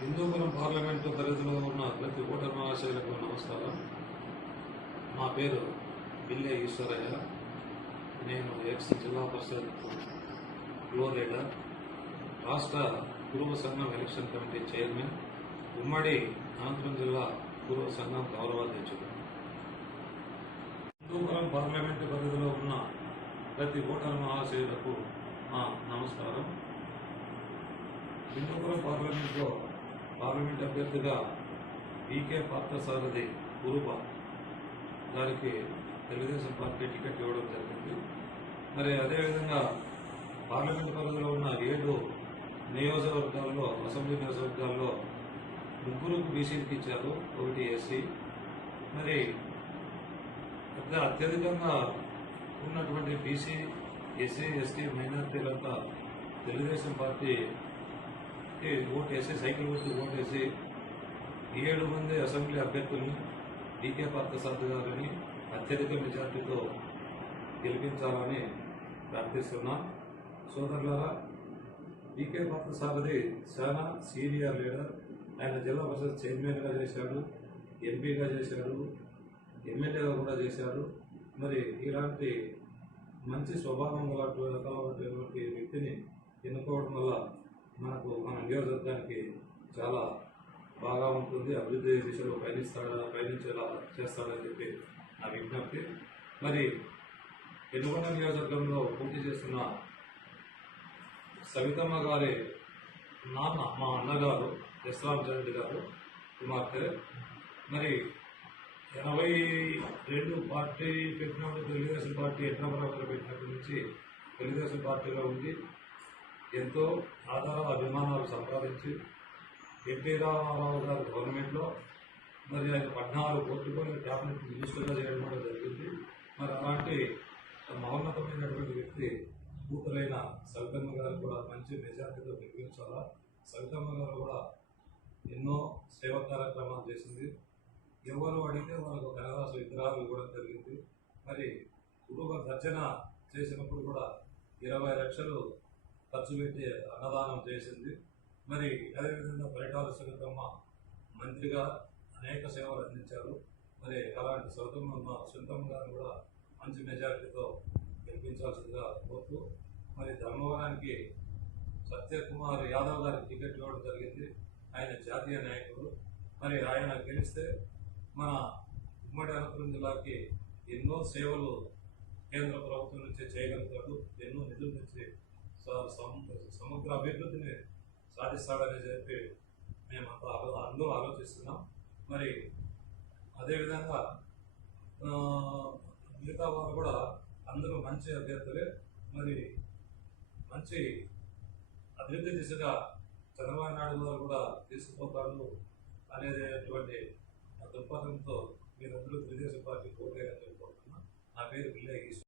Hindupuram parliament పరిధిలో ఉన్న ప్రతి ఓటర్ మహాశయులకు నమస్కారం. నా పేరు బిల్లె ఈశ్వరయ్య. నేను ఎక్స్ జిల్లా పరిషత్ ఫ్లోర్ లీడర్ రాష్ట్ర పూర్వ సంఘం ఎలక్షన్ కమిటీ చైర్మన్ ఉమ్మడి అనంతపురం జిల్లా పూర్వ సంఘం గౌరవాధ్యక్షుడు. హిందూపురం పార్లమెంటు పరిధిలో ఉన్న ప్రతి ఓటర్ మహాశయులకు నమస్కారం. హిందూపురం పార్లమెంట్లో పార్లమెంట్ అభ్యర్థిగా ఈకే పార్థసారథి కురుబ గారికి తెలుగుదేశం పార్టీ టికెట్ ఇవ్వడం జరిగింది. మరి అదేవిధంగా పార్లమెంట్ పరిధిలో ఉన్న ఏడు నియోజకవర్గాల్లో అసెంబ్లీ నియోజకవర్గాల్లో ముగ్గురుకు బీసీలకు ఇచ్చారు ఒకటి ఎస్సీ. మరి పెద్ద అత్యధికంగా ఉన్నటువంటి బీసీ ఎస్సీ ఎస్టీ మైనార్టీలంతా తెలుగుదేశం పార్టీ కి ఓటేసి సైకిల్ గుర్తు ఓటేసి ఏడు మంది అసెంబ్లీ అభ్యర్థులను డీకే పార్థసారథి గారిని అత్యధిక మెజార్టీతో గెలిపించాలని ప్రార్థిస్తున్నా. సోదరులారా డీకే పార్థసారథి చాలా సీనియర్ లీడర్. ఆయన జిల్లా పరిషత్ చైర్మన్గా చేశాడు ఎంపీగా చేశాడు ఎమ్మెల్యేగా కూడా చేశాడు. మరి ఇలాంటి మంచి స్వభావం గల వ్యక్తిని ఎన్నుకోవడం వల్ల మనకు మన నియోజకవర్గానికి చాలా బాగా ఉంటుంది. అభివృద్ధి దిశలో పయనిస్తాడా పయనించేలా చేస్తాడని చెప్పి నా విజ్ఞప్తి. మరి ఎన్నుకొండ నియోజకవర్గంలో పూర్తి చేస్తున్న సవితమ్మ గారి నాన్న మా అన్నగారు ఎస్ రామచంద్ర గారు కుమార్తె. మరి ఎనభై రెండు పార్టీ పెట్టినప్పుడు తెలుగుదేశం పార్టీ ఎట్నపరాలు పెట్టినప్పటి నుంచి తెలుగుదేశం పార్టీలో ఉంది. ఎంతో ఆధార అభిమానాలు సంపాదించి ఎన్టీ రామారావు గారి గవర్నమెంట్లో మరి ఆయన పద్నాలుగు కోట్ల క్యాబినెట్ మినిస్టర్గా చేయడం కూడా జరిగింది. మరి అలాంటి మహోన్నతమైనటువంటి వ్యక్తి కూతురైన సవితమ్మ గారు కూడా మంచి మెజార్టీతో గెలిపించాలా? సవితమ్మ గారు కూడా ఎన్నో సేవా కార్యక్రమాలు చేసింది. ఎవరు అడిగితే వాళ్ళకు కనరాసు విగ్రహాలు కూడా జరిగింది. మరి కుటుంబ గర్జన చేసినప్పుడు కూడా ఇరవై లక్షలు ఖర్చు పెట్టి అన్నదానం చేసింది. మరి అదేవిధంగా పరిటాల సునీతమ్మ మంత్రిగా అనేక సేవలు అందించారు. మరి అలాంటి సౌకర్యం సొంతమ్మ గారు కూడా మంచి మెజారిటీతో గెలిపించాల్సిందిగా కోరుతూ మరి ధర్మవరానికి సత్యకుమార్ యాదవ్ గారికి టికెట్ ఇవ్వడం జరిగింది. ఆయన జాతీయ నాయకుడు. మరి ఆయన గెలిస్తే మన ఉమ్మడి అనంతపురం జిల్లాకి ఎన్నో సేవలు కేంద్ర ప్రభుత్వం నుంచి చేయగలుగుతాడు. ఎన్నో నిధుల నుంచి సమగ్ర అభివృద్ధిని సాధిస్తాడని చెప్పి మేమంతా అందరూ ఆలోచిస్తున్నాం. మరి అదేవిధంగా మిగతా వారు కూడా అందరూ మంచి అభ్యర్థులే. మరి మంచి అభివృద్ధి దిశగా చంద్రబాబు నాయుడు గారు కూడా తీసుకుపోతారు అనేటువంటి దృక్పథంతో మీరందరూ తెలుగుదేశం పార్టీ కోటేయాలని చెప్పుకుంటున్నాను నా పేరు బిల్లే